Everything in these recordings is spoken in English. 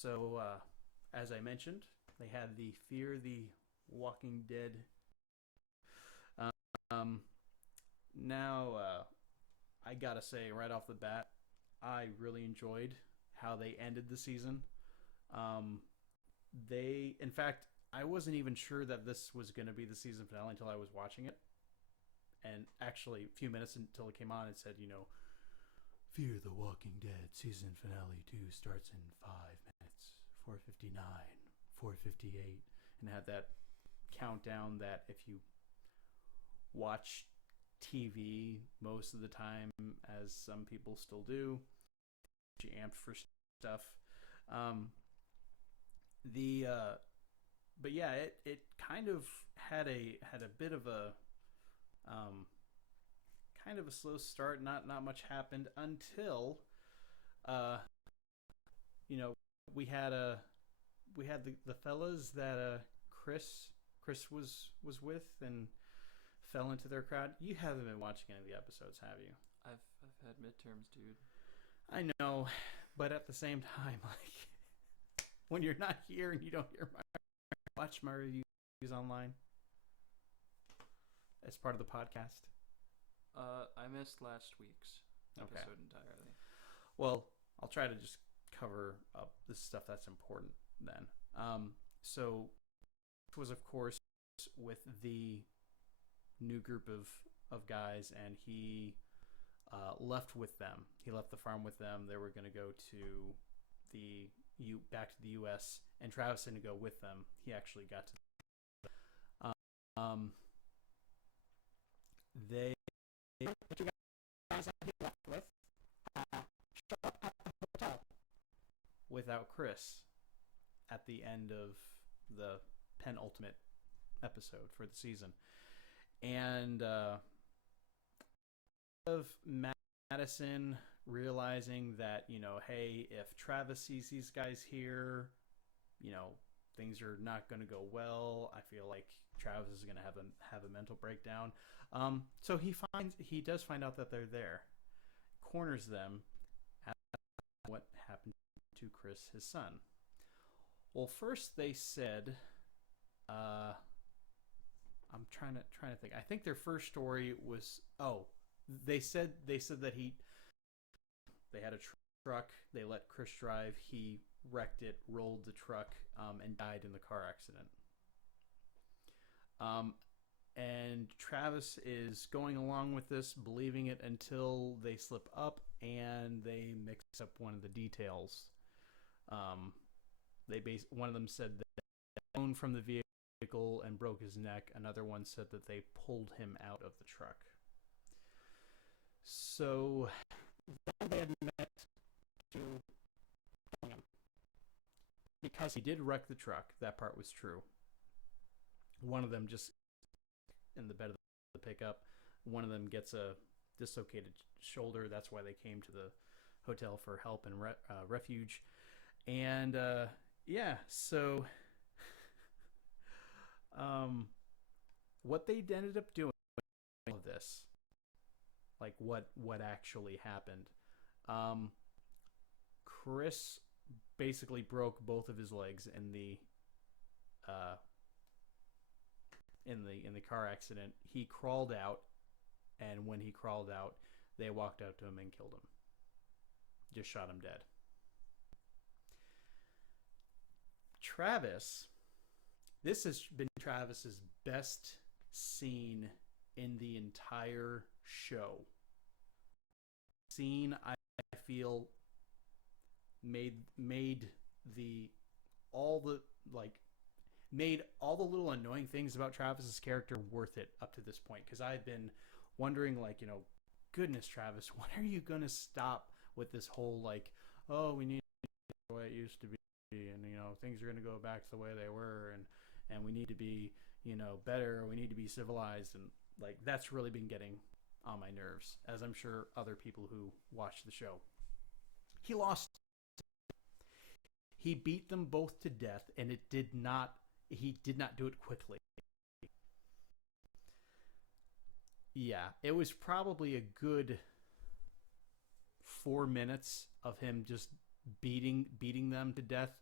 So, as I mentioned, they had the Fear the Walking Dead. Um, now, I gotta say, right off the bat, I really enjoyed how they ended the season. Um, in fact, I wasn't even sure that this was going to be the season finale until I was watching it. And actually, a few minutes until it came on, it said, Fear the Walking Dead season finale 2 starts in 5 minutes, 4:59, 4:58, and had that countdown that if you watch TV most of the time, as some people still do, you amped for stuff. Um, the But yeah, it kind of had a bit of a um, kind of a slow start. Not much happened until uh, you know we had a we had the fellas that Chris was with and fell into their crowd. You haven't been watching any of the episodes, have you? I've had midterms, dude. I know, but at the same time, like when you're not here and you don't hear watch my reviews online as part of the podcast. I missed last week's Okay. episode entirely. Well, I'll try to just cover up the stuff that's important then. So it was of course with the new group of guys, and he left with them. He left the farm with them. They were going to go to back to the U.S. and Travis didn't go with them. He actually got to. Um, they what you guys he left with show up at the hotel without Chris at the end of the penultimate episode for the season, and of Madison realizing that hey, if Travis sees these guys here, things are not going to go well. I feel like Travis is going to have a mental breakdown. So he does find out that they're there, corners them, at what happened to Chris, his son. Well, first they said, I'm trying to think. I think their first story was they said that they had a truck. They let Chris drive. He wrecked it, rolled the truck, and died in the car accident. And Travis is going along with this, believing it until they slip up and they mix up one of the details. One of them said that they owned from the vehicle and broke his neck. Another one said that they pulled him out of the truck. So then they admit to killing him because he did wreck the truck. That part was true. One of them just in the bed of the pickup. One of them gets a dislocated shoulder. That's why they came to the hotel for help and refuge. And so what they ended up doing of this, like what actually happened. Chris basically broke both of his legs in the car accident. He crawled out, and when he crawled out, they walked out to him and killed him. Just shot him dead. Travis, this has been Travis's best scene in the entire show. Scene I feel made all the little annoying things about Travis's character worth it up to this point, because I've been wondering, goodness, Travis, when are you gonna stop with this whole we need the way it used to be, and things are gonna go back to the way they were, and we need to be better, we need to be civilized, and that's really been getting on my nerves, as I'm sure other people who watch the show. He lost. He beat them both to death, and he did not do it quickly. Yeah, it was probably a good 4 minutes of him just beating them to death.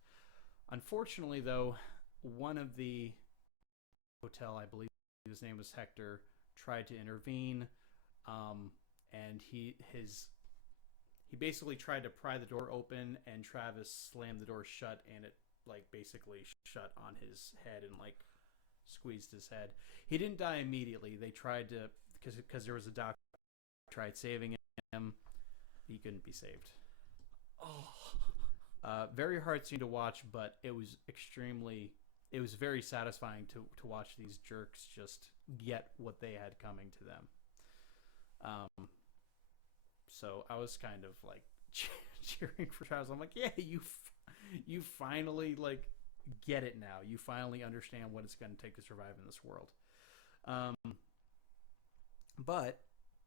Unfortunately, though, one of the hotel, I believe his name was Hector, tried to intervene, and he basically tried to pry the door open, and Travis slammed the door shut, and it like basically shut on his head and like squeezed his head. He didn't die immediately. They tried to because there was a doctor who tried saving him. He couldn't be saved. Oh. Very hard scene to watch, but it was extremely. It was very satisfying to watch these jerks just get what they had coming to them. So I was kind of like cheering for Travis. I'm like, yeah, you finally like get it now. You finally understand what it's going to take to survive in this world. But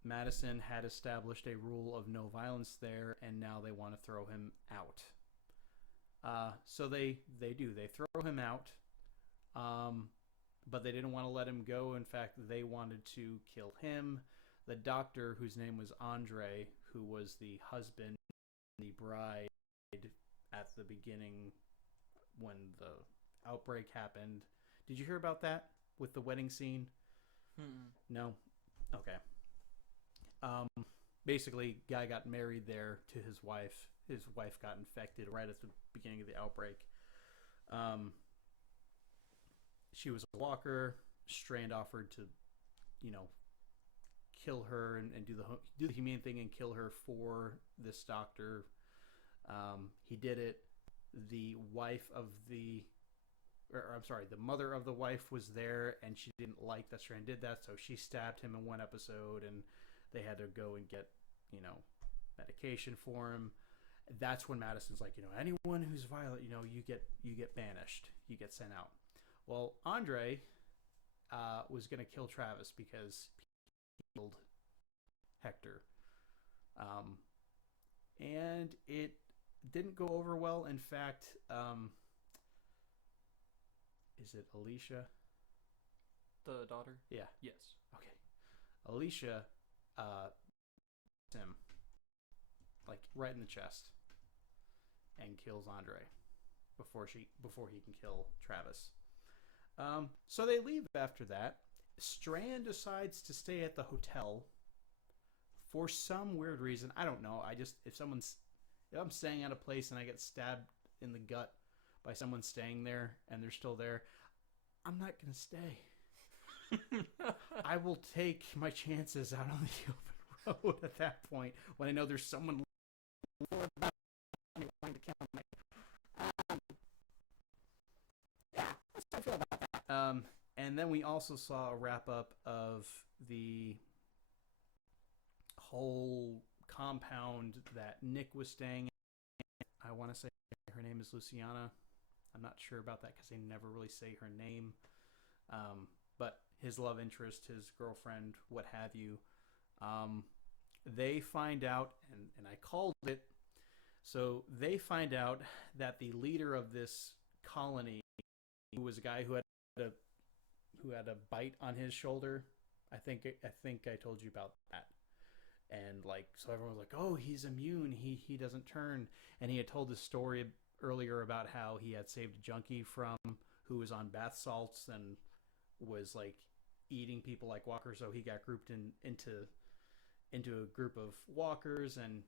Madison had established a rule of no violence there, and now they want to throw him out. So they do. They throw him out, but they didn't want to let him go. In fact, they wanted to kill him. The doctor, whose name was Andre, who was the husband, the bride at the beginning when the outbreak happened. Did you hear about that with the wedding scene? No? Okay. Basically, guy got married there to his wife. His wife got infected right at the beginning of the outbreak. She was a walker. Strand offered to, kill her and do the humane thing and kill her for this doctor. He did it. The mother of the wife was there, and she didn't like that Strand did that, so she stabbed him in one episode, and they had to go and get, medication for him. That's when Madison's like, anyone who's violent, you get banished, you get sent out. Well, Andre was going to kill Travis because he killed Hector, and it didn't go over well. In fact, is it Alicia? The daughter? Yeah. Yes. Okay. Alicia him like right in the chest and kills Andre before he can kill Travis. So they leave after that. Strand decides to stay at the hotel for some weird reason. I don't know. If I'm staying at a place and I get stabbed in the gut by someone staying there and they're still there, I'm not going to stay. I will take my chances out on the open road at that point when I know there's someone wanting to kill me. Yeah, that's how I feel about that. And then we also saw a wrap up of the whole compound that Nick was staying in. I want to say her name is Luciana. I'm not sure about that because they never really say her name. But his love interest, his girlfriend, what have you. They find out, and I called it. So they find out that the leader of this colony, who was a guy who had a bite on his shoulder. I think I told you about that. And so everyone was like, "Oh, he's immune. He doesn't turn." And he had told this story earlier about how he had saved a junkie who was on bath salts and was eating people like walkers. So he got grouped into a group of walkers, and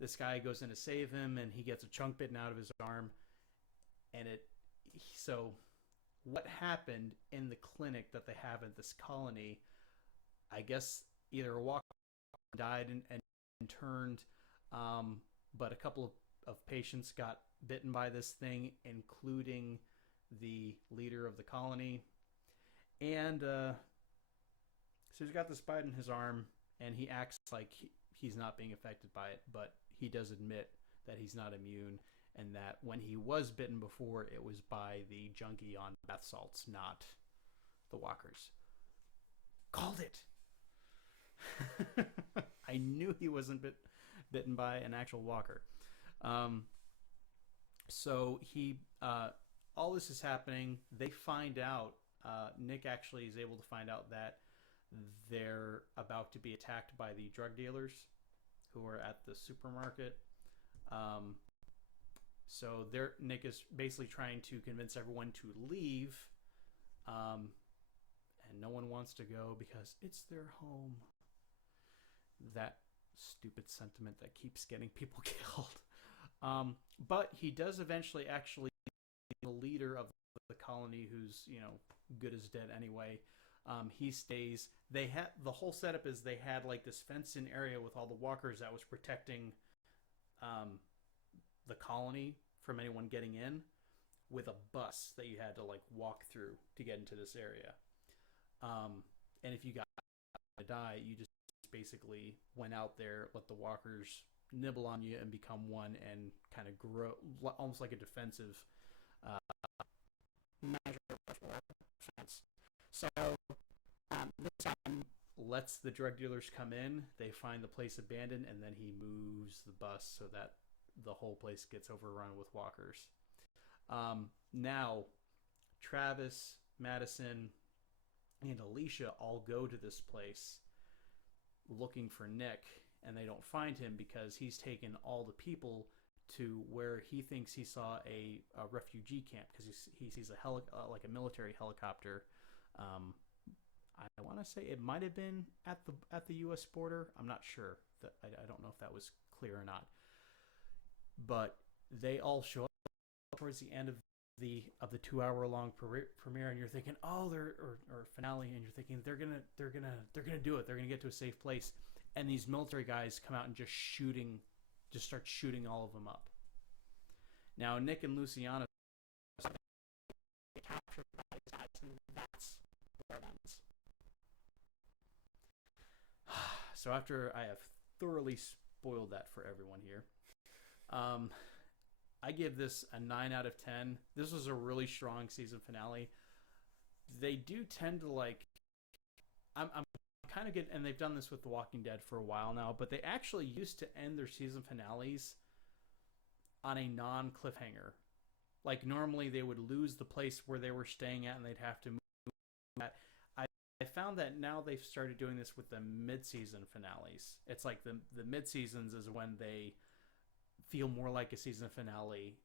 this guy goes in to save him, and he gets a chunk bitten out of his arm. And so what happened in the clinic that they have at this colony, I guess either a walker died and turned, but a couple of patients got bitten by this thing, including the leader of the colony. And so he's got this bite in his arm, and he acts like he's not being affected by it, but he does admit that he's not immune, and that when he was bitten before, it was by the junkie on bath salts, not the walkers. Called it. I knew he wasn't bitten by an actual walker. So all this is happening. They find out. Nick actually is able to find out that they're about to be attacked by the drug dealers who are at the supermarket. So So Nick is basically trying to convince everyone to leave, and no one wants to go because it's their home. That stupid sentiment that keeps getting people killed. But he does eventually actually be the leader of the colony, who's good as dead anyway. He stays. They had the whole setup is they had like this fenced-in area with all the walkers that was protecting the colony from anyone getting in, with a bus that you had to like walk through to get into this area. And if you got to die, you just basically went out there, let the walkers nibble on you and become one, and kind of grow almost like a defensive measure for defense. So this time lets the drug dealers come in. They find the place abandoned, and then he moves the bus so that the whole place gets overrun with walkers. Now, Travis, Madison, and Alicia all go to this place looking for Nick, and they don't find him because he's taken all the people to where he thinks he saw a refugee camp, because he sees like a military helicopter. I want to say it might have been at the U.S. border. I'm not sure. I don't know if that was clear or not. But they all show up towards the end of the 2-hour-long premiere, and you're thinking, oh, or finale, and you're thinking they're gonna do it. They're gonna get to a safe place, and these military guys come out and just start shooting all of them up. Now Nick and Luciana get captured by these guys, and that's where it ends. So after I have thoroughly spoiled that for everyone here, I give this a 9 out of 10. This was a really strong season finale. They do tend to like... I'm kind of good, and they've done this with The Walking Dead for a while now, but they actually used to end their season finales on a non-cliffhanger. Like, normally they would lose the place where they were staying at, and they'd have to move that. I found that now they've started doing this with the mid-season finales. It's like the mid-seasons is when they feel more like a season finale,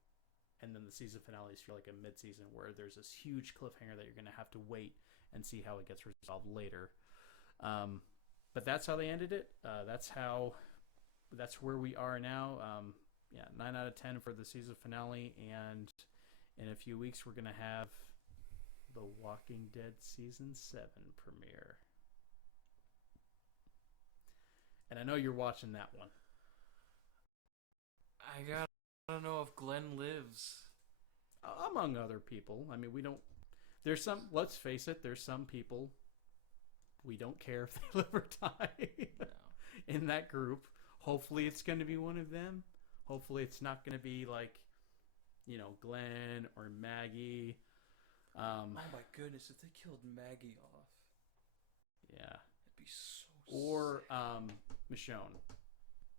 and then the season finales feel like a mid-season, where there's this huge cliffhanger that you're going to have to wait and see how it gets resolved later. But that's how they ended it. That's where we are now. 9 out of 10 for the season finale, and in a few weeks we're going to have The Walking Dead Season 7 premiere. And I know you're watching that one. I gotta know if Glenn lives. Among other people. I mean, we don't... There's some... Let's face it, there's some people we don't care if they live or die No. in that group. Hopefully it's going to be one of them. Hopefully it's not going to be like, Glenn or Maggie. Oh my goodness, if they killed Maggie off. Yeah. It'd be so Or sick. Michonne.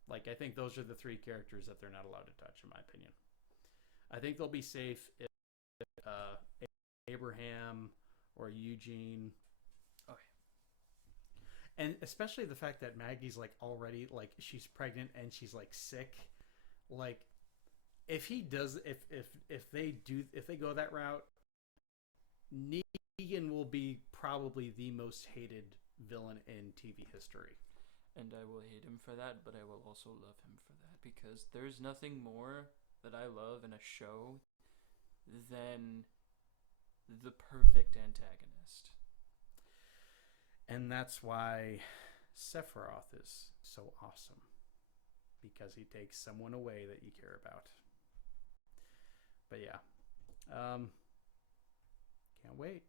Like, I think those are the 3 characters that they're not allowed to touch, in my opinion. I think they'll be safe if Abraham or Eugene. Okay. And especially the fact that Maggie's like already, like, she's pregnant and she's like sick. Like, if he does, if they go that route, Negan will be probably the most hated villain in TV history. And I will hate him for that, but I will also love him for that, because there's nothing more that I love in a show than the perfect antagonist. And that's why Sephiroth is so awesome, because he takes someone away that you care about. But yeah, can't wait.